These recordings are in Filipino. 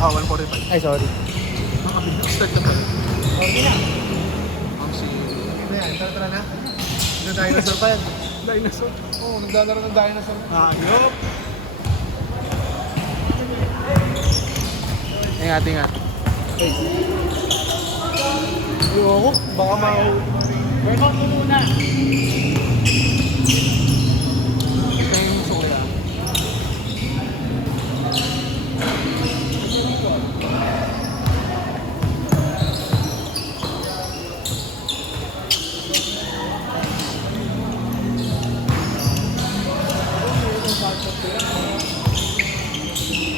Ah, 145. Ay, sorry. Start na pala. Okay na. Ang si... Ano yan? Tara na. Nag-dinosaur pa yan. Dinosaur. Oo, naglalaro ng dinosaur. Ayop. Ingat, ingat. Ayoko, baka Burn off mo muna. Ito yung suya.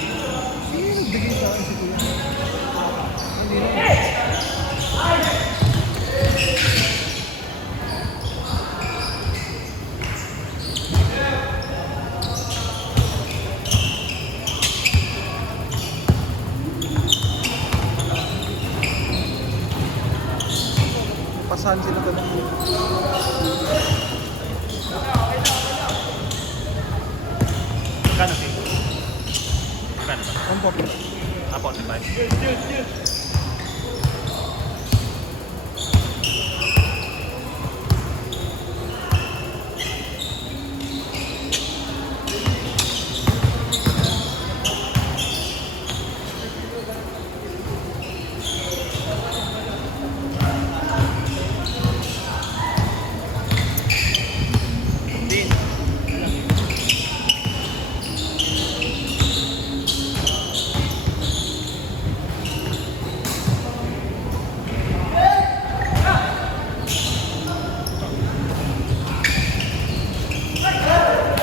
nagbigay sa akin si Kuya. Hindi na. Pasahan sila doon. Magkano sa'yo? Magkano ba? Ang popo. Ah, 45.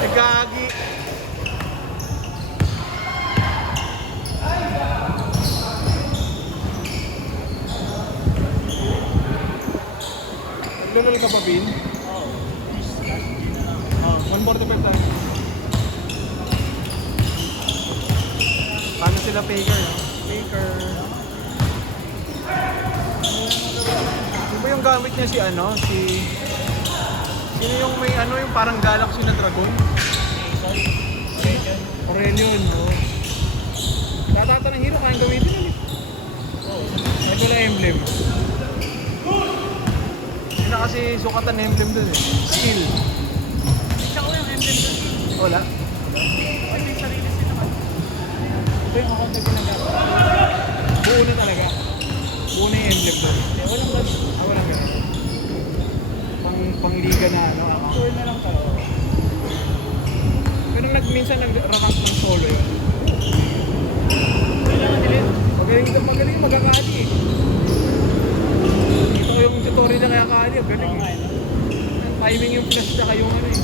Gagi. Lulol ka pa, Bin? Oo. 145 tayo. Paano sila Faker, no? Faker. Di ba yung gamit niya si ano? Sino yung may ano, yung parang galaxy na dragon? Aurelion, no? Tatata ng hero, kayang gamitin yun eh. Oo. Ito na emblem. Yun na kasi sukatan na emblem dun eh. Skill. Tsaka ko yung emblem doon. Wala. Ay, may sarili sila ka. Ito yung account na ginagamit. Buo na talaga. Buo na yung emblem doon. Walang ganun. Walang ganun. Pangliga na ano. Tour na lang tayo. Pero minsan nag-rank ng solo yun. Kailangan nila yun. Magaling magkakali eh. Ito ko yung tutorial na kaya kali. Galing Oo nga, eh. no? Timing yung flash na kayong ano eh.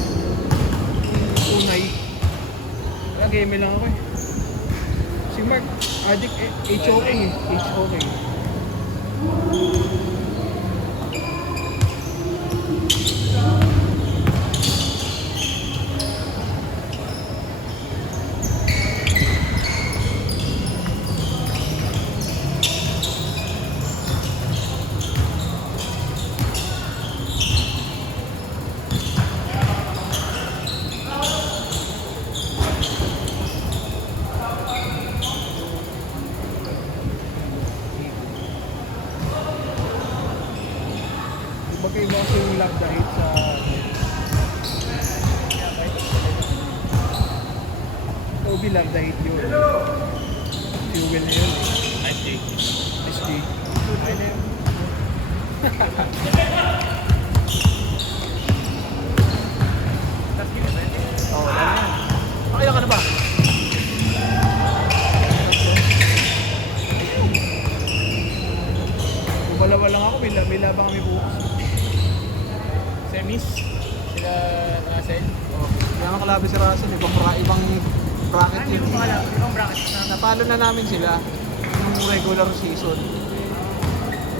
Yung unay. Kaya game lang ako eh. Si Mark, addict eh. HOK eh. HOK. Bagay ba kasi yung love dahil sa Obi love dahil yun. Fuel na yun eh. Nice day. SG. Ay na yun. That's good, man. Oo, wala na yan. Makaya ka na ba? Bumalawa lang ako, may labang kami bukas. Semis. Sila Russell. Kaya makalabi si Russell, ibang bracket Hindi yun. ko makala. Hindi ko bracket na. Natalo na namin sila yung regular season.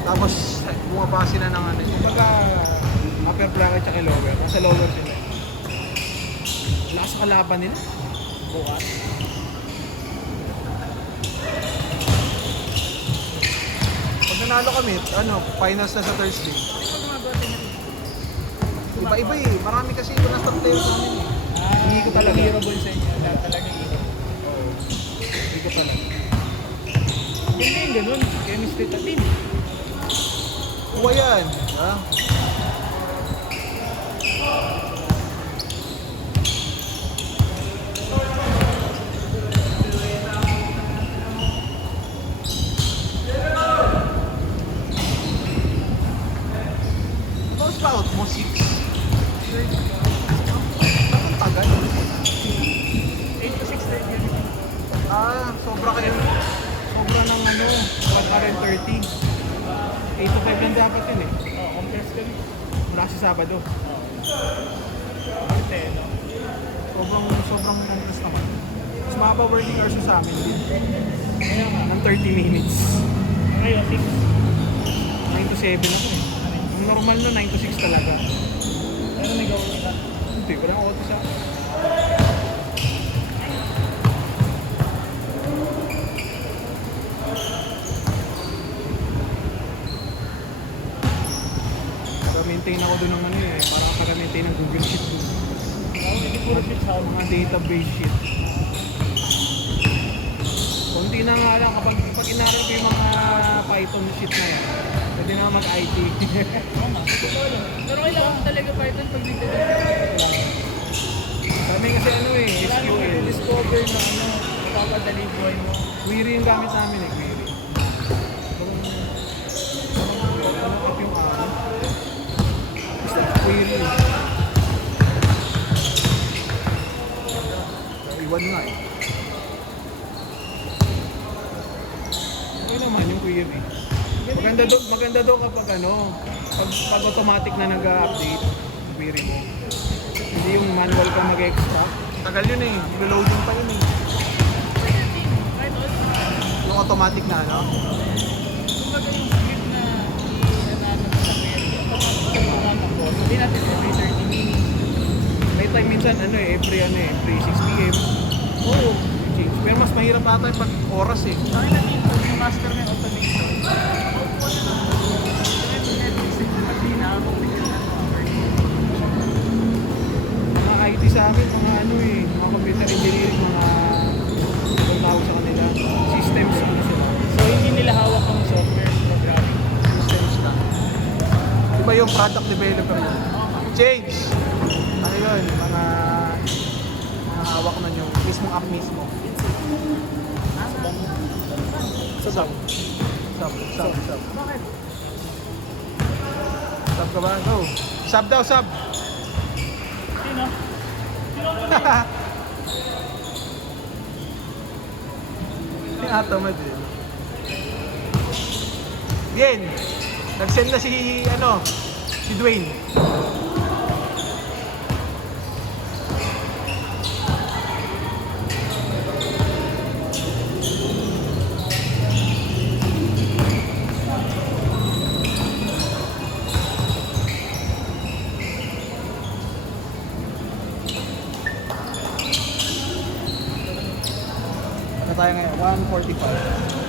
Tapos bumaba sila ng ano. Kumbaga, upper bracket tsaka lower. Nasa lower sila. Lakas sa kalaban nila. Bukas. Pag nanalo kami, ano, finals na sa Thursday. Hindi ko gumagawa tayo. Iba-iba eh. Marami kasi ito na top players namin eh. Hindi ko talaga. Heroable sa inyo. Lahat talaga hero. Hindi ko talaga. Ganda yung ganun. Chemistry tatim. Kuha yan. Ha? Horsepower mo 6. Ang tagal. 8 to 6 din yun. Sobra kayo. Sobra ng ano, 130. 8 to 5 lang dapat yun eh. Oo, compress ka rin. Mula sa Sabado. Arte, no? Sobrang compress naman. Mas mahaba working hours sa amin din. Kaya nga. Ng 30 minutes. Ngayon, 6. 9 to 7 ako eh. Yung normal no, 9 to 6 talaga. Pero may gawin ka. Hindi, walang auto sa akin. Para-maintain ako doon ng ano eh. Para-maintain ng Google Sheet doon. Hindi puro shit sa Mga database sheet. Kunti na nga lang kapag inaral ko yung mga Python sheet na yan. Pwede na mag-IT. Pero kailangan talaga Python pag Kami kasi ano eh, SQL. discover na ano, papadali buhay mo. Query yung gamit namin eh, query. Ano yung basta query. Iwan nga eh. Okay naman yung query. Maganda do kapag ano, pag automatic na nag-update query mo. Hindi yung manual ka mag-extract. Tagal yun eh. Reloading pa yun eh. Yung automatic na ano. Kumbaga yung script na inanano ko sa query, automatic hindi natin every 30 minutes. May time minsan ano eh, every 6 p.m. Oo. change. Pero mas mahirap ata yung pag oras eh. Sabi na dito, yung master na yung automation. Mga IT sa amin, mga ano eh, mga computer engineering, mga ibang tawag sa kanila, systems ano sila. So hindi nila hawak ang software programming. Systems na. Iba yung product developer yun. Change! Ano yun? Mga hawak na yung mismong app mismo. Sub. Bakit? Sub ka ba? Go. Sub daw, sub. Sino? Sino ba Tinatamad eh. Bien. Nag-send na si, si Dwayne. Ano tayo ngayon? 1:45.